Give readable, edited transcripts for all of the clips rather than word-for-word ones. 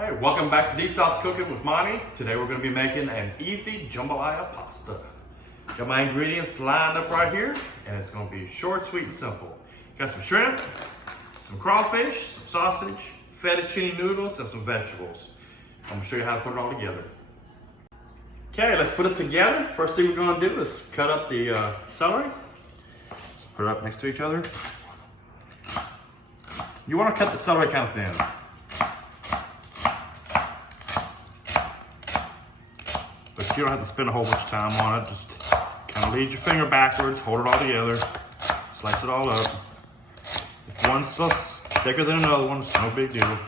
Hey, welcome back to Deep South Cooking with Monty. Today we're going to be making an easy jambalaya pasta. Got my ingredients lined up right here, and it's going to be short, sweet, and simple. Got some shrimp, some crawfish, some sausage, fettuccine noodles, and some vegetables. I'm going to show you how to put it all together. Okay, let's put it together. First thing we're going to do is cut up the celery. Let's put it up next to each other. You want to cut the celery kind of thin. But you don't have to spend a whole bunch of time on it. Just kind of lead your finger backwards, hold it all together, slice it all up. If one's thicker than another one, it's no big deal.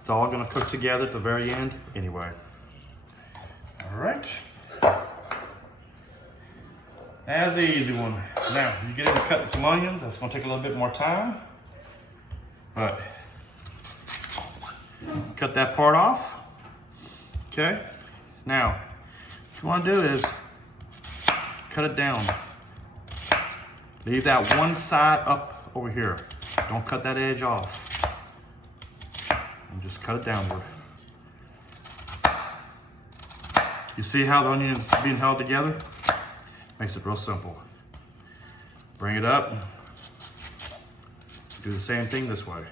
It's all gonna cook together at the very end anyway. All right. That's the easy one. Now, you get into cutting some onions. That's gonna take a little bit more time. But cut that part off. Okay. Now, what you want to do is cut it down. Leave that one side up over here. Don't cut that edge off. And just cut it downward. You see how the onion is being held together? Makes it real simple. Bring it up. Do the same thing this way.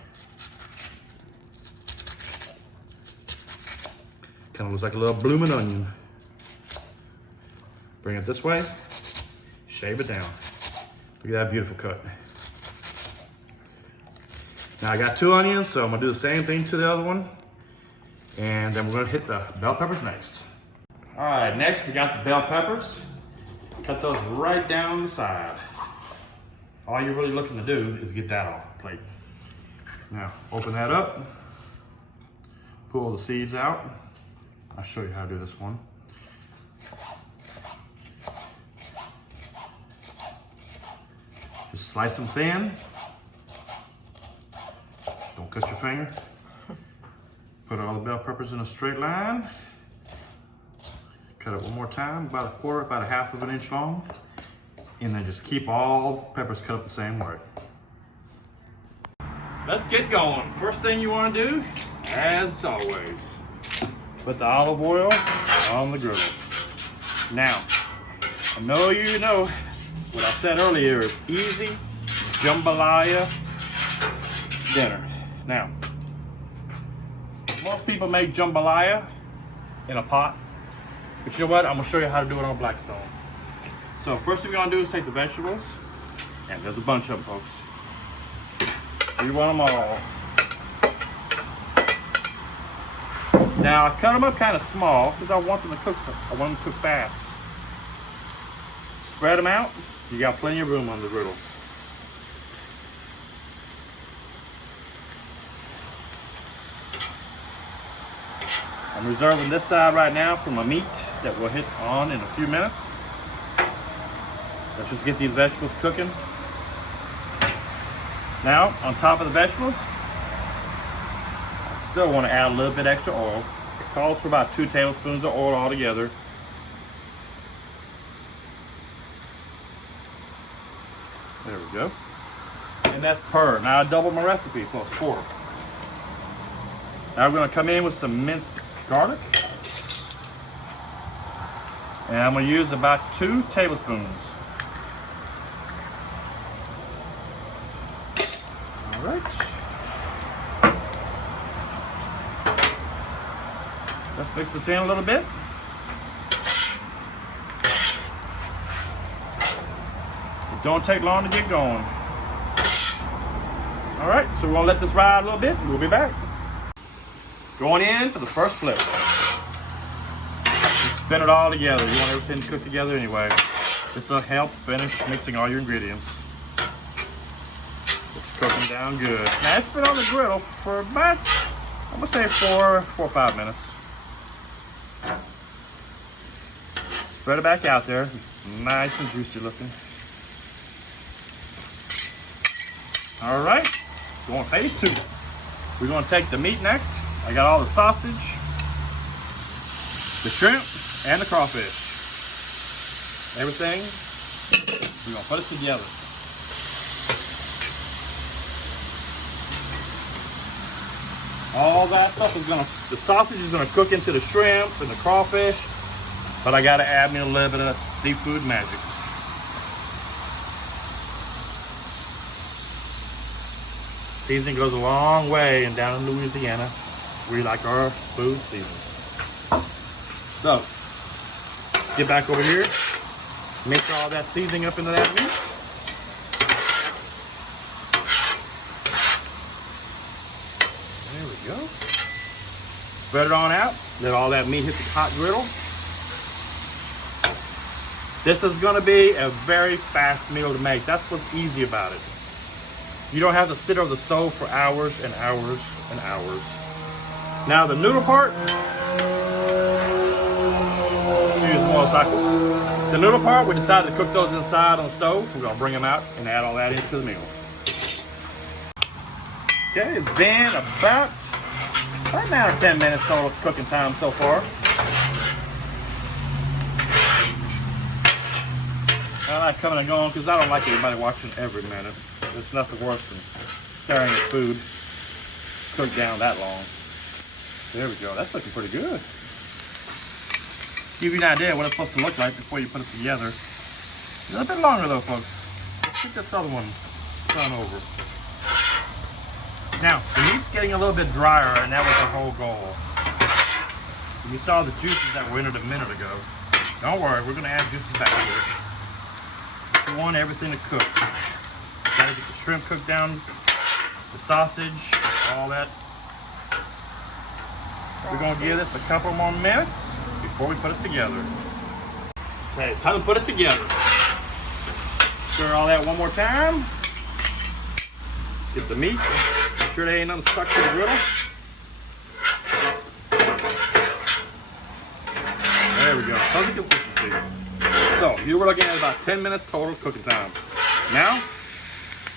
Kind of looks like a little blooming onion. Bring it this way, shave it down. Look at that beautiful cut. Now I got 2 onions, so I'm gonna do the same thing to the other one. And then we're gonna hit the bell peppers next. All right, next we got the bell peppers. Cut those right down the side. All you're really looking to do is get that off the plate. Now, open that up, pull the seeds out. I'll show you how to do this one. Just slice them thin. Don't cut your finger. Put all the bell peppers in a straight line. Cut it one more time, about a quarter, about a half of an inch long. And then just keep all peppers cut up the same way. Let's get going. First thing you want to do, as always, put the olive oil on the griddle. Now, I know you know what I said earlier is easy jambalaya dinner. Now, most people make jambalaya in a pot, but you know what? I'm gonna show you how to do it on Blackstone. So first thing we're gonna do is take the vegetables, and there's a bunch of them, folks. You want them all. Now I cut them up kind of small because I want them to cook. I want them to cook fast. Spread them out. You got plenty of room on the griddle. I'm reserving this side right now for my meat that we'll hit on in a few minutes. Let's just get these vegetables cooking. Now, on top of the vegetables, I still want to add a little bit extra oil. It calls for about 2 tablespoons of oil altogether. There we go. And that's per. Now I doubled my recipe, so it's 4. Now we're going to come in with some minced garlic. And I'm going to use about 2 tablespoons. All right. Let's mix this in a little bit. It don't take long to get going. All right, so we're gonna let this ride a little bit and we'll be back. Going in for the first flip. Just spin it all together. You want everything to cook together anyway. This will help finish mixing all your ingredients. It's cooking down good. Now it's been on the griddle for about, I'm gonna say 4 or 5 minutes. Spread it back out there. Nice and juicy looking. All right, going phase 2. We're gonna take the meat next. I got all the sausage, the shrimp, and the crawfish. Everything, we're gonna put it together. All that stuff is the sausage is gonna cook into the shrimp and the crawfish, but I gotta add me a little bit of seafood magic. Seasoning goes a long way, and down in Louisiana, we like our food seasoned. So, let's get back over here, mix all that seasoning up into that meat. There we go. Spread it on out, let all that meat hit the hot griddle. This is gonna be a very fast meal to make. That's what's easy about it. You don't have to sit over the stove for hours and hours and hours. Now the noodle part, use a motorcycle. The noodle part, we decided to cook those inside on the stove. We're gonna bring them out and add all that into the meal. Okay, it's been about 9 or 10 minutes total cooking time so far. I like coming and going because I don't like anybody watching every minute. There's nothing worse than staring at food cooked down that long. There we go. That's looking pretty good. Give you an idea what it's supposed to look like before you put it together. A little bit longer though, folks. Let's get this other one spun over. Now, the meat's getting a little bit drier, and that was the whole goal. You saw the juices that were in it a minute ago. Don't worry, we're going to add juices back to it. You want everything to cook. You gotta get the shrimp cooked down, the sausage, all that. We're gonna give this a couple more minutes before we put it together. Okay, time to put it together. Stir all that one more time. Get the meat. Make sure there ain't nothing stuck to the griddle. There we go. Perfect consistency. So, you were looking at about 10 minutes total cooking time. Now,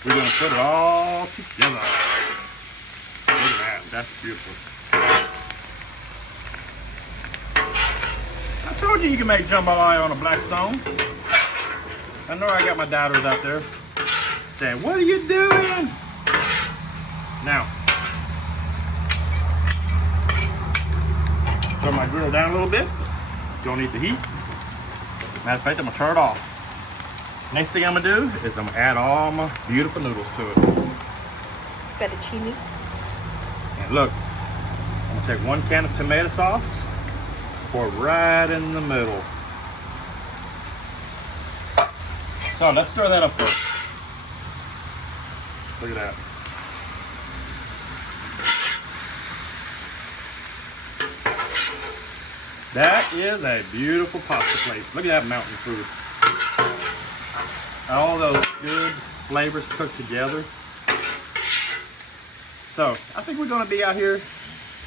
we're going to put it all together. Look at that. That's beautiful. I told you can make jambalaya on a Blackstone. I know I got my doubters out there saying, what are you doing? Now, turn my griddle down a little bit. Don't need the heat. Matter of fact, I'm gonna turn it off. Next thing I'm gonna do is I'm gonna add all my beautiful noodles to it. Fettucine. And look, I'm gonna take 1 can of tomato sauce, pour it right in the middle. So let's stir that up first. Look at that. That is a beautiful pasta plate. Look at that mountain food. All those good flavors cooked together. So, I think we're going to be out here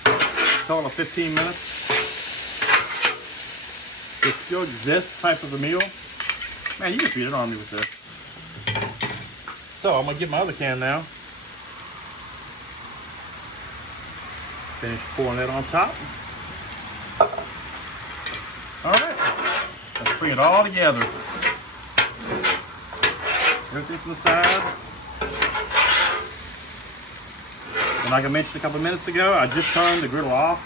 a total of 15 minutes. It's still this type of a meal. Man, you can feed it on me with this. So, I'm going to get my other can now. Finish pouring that on top. All right, let's bring it all together. Everything from the sides. And like I mentioned a couple of minutes ago, I just turned the griddle off.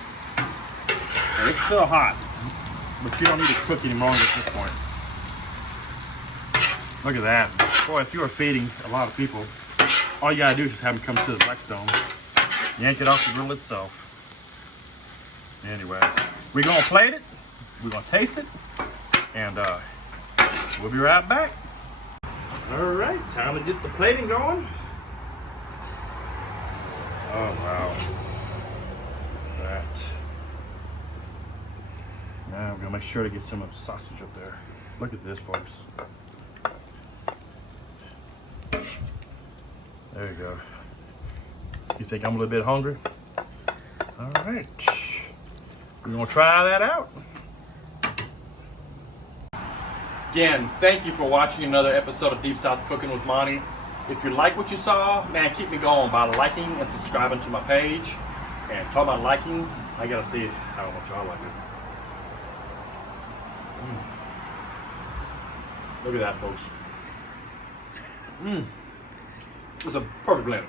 And it's still hot, but you don't need to cook any longer at this point. Look at that. Boy, if you are feeding a lot of people, all you gotta do is just have them come to the Blackstone. Yank it off the griddle itself. Anyway, we're gonna plate it. We're gonna taste it, and we'll be right back. All right, time to get the plating going. Oh wow, that. Now we're gonna make sure to get some of the sausage up there. Look at this, folks. There you go. You think I'm a little bit hungry? All right, we're gonna try that out. Again, thank you for watching another episode of Deep South Cooking with Monty. If you like what you saw, man, keep me going by liking and subscribing to my page. And talk about liking, I gotta see how much y'all like it. Look at that, folks. It's a perfect blend.